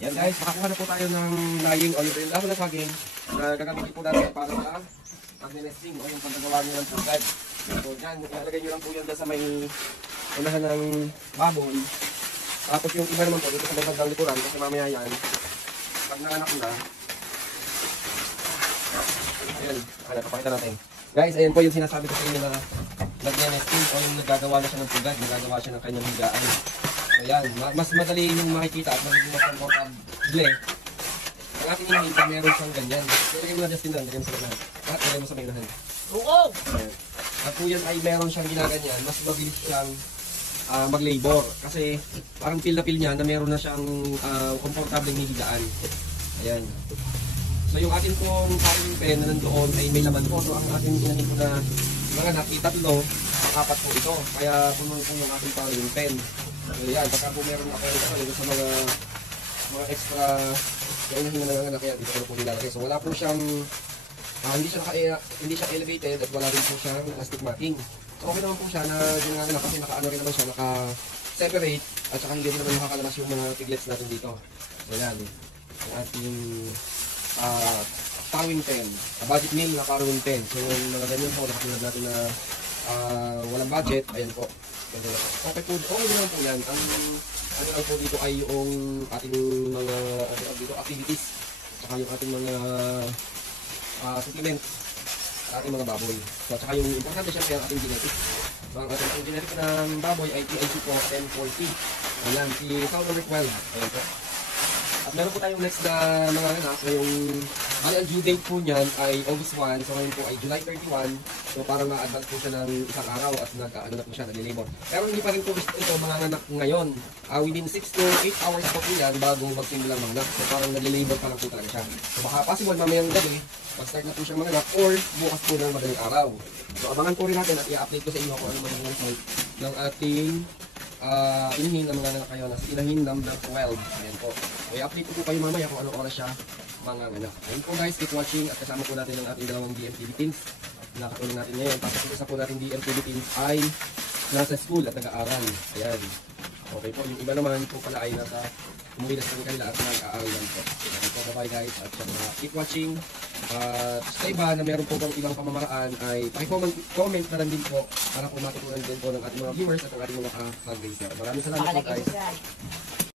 Yan guys, makakuha na po tayo ng laying o yung labo na saging na gagamitin po natin para sa pag-nesting o yung pagkagawa nyo ng pugad. So dyan, ilalagay nyo lang po yan sa may unahan ng baboy. Tapos yung iba naman po dito sa bandang likuran kasi mamaya yan, pag naanak na, ayan, pakita natin. Guys, ayan po yung sinasabi ko sa inyo na nag-nesting o yung nagagawa na siya ng pugad, nagagawa siya ng kanyang higaan. So yan, mas madali yung makikita at magiging mas comfortable. Ang ating hinihintay, meron siyang ganyan. Lagay mo na Justin doon, lagay mo sa lahat. At lagay mo sa may unahan. Oo! At po yan ay meron siyang ginaganyan, mas mabilis siyang mag-labor. Kasi parang feel na feel niya na meron na siyang komportableng hihigaan. Ayan. So yung atin pong carrying pen na nandoon ay may laman po. So ang ating inahin po na mga nakitatlo, apat po ito. Kaya puno po yung ating carrying pen. So yan, baka po meron ako ito sa mga extra inahin na nanganak yan. Ito po nilalagay. So wala po siyang, hindi siya elevated at wala rin po siyang plastic marking. So okay naman po siya na ginagawa kasi naka-ano rin naman siya, naka-separate at saka hindi rin naman nakakalabas yung mga piglets natin dito. So yan, ang ating towing pen, budget meal na carrying pen. So yung mga ganyan po, nakatulad natin na walang budget, ayan po. Okay po, okay naman po yan. Ang ano lang po dito ay yung ating mga activities, saka yung ating mga supplements sa ating mga baboy. So, saka yung importante siya ang ating genetics. So, ang ating genetic ng baboy ay PIC po 1040. Ayan, si South number 12. Ayan po. At meron po tayong next na mga anak. So, yung ang due date po niyan ay August 1. So, ngayon po ay July 31. So, parang ma-advance po siya ng isang araw at nag-ano na po siya, nag-labor. Pero hindi pa rin po ito mga anak ngayon. Within 6 to 8 hours pa po yan bago magsimula mga anak. So, parang nag-labor pa lang po talaga siya. So, baka possible mamayang gabi, mag-start na po siyang mga anak or bukas po ng madaling araw. So, abangan po rin natin at i-update ko sa inyo kung ano magiging result ng ating inahin ng mga anak kayo na inahin number 12. Ayan po. So, i-update ko po kayo mamaya kung anong oras siya mga anak. Ayan po guys, keep watching at kasama po natin ang ating dalawang DMTV teams. Nakatulong natin ngayon. Tapos isa po natin DMTV teams ay nasa school at nag-aaral. Ayan. Okay po. Yung iba naman po pala ay nasa umuwi na sa kanila at nag-aaral lang po. Ayan po. Bye-bye guys. At keep watching. Sa iba na meron po bang ibang pamamaraan ay paki-comment na lang din po para po matutunan din po ng ating mga viewers at ng ating mga ka-fundraiser. Maraming salamat po guys.